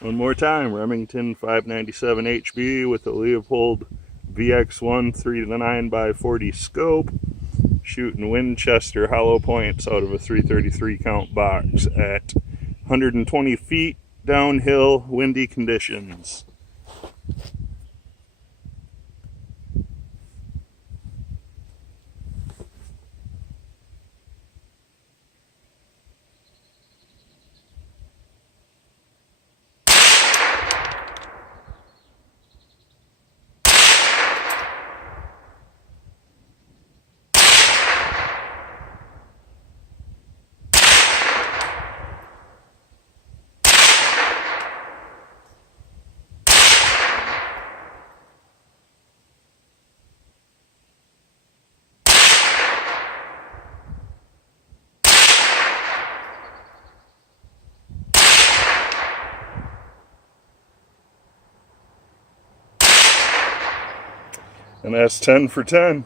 One more time, Remington 597 HB with the Leupold vx-1 3-9x40 scope, shooting Winchester hollow points out of a 333 count box at 120 feet downhill, windy conditions. And that's 10 for 10.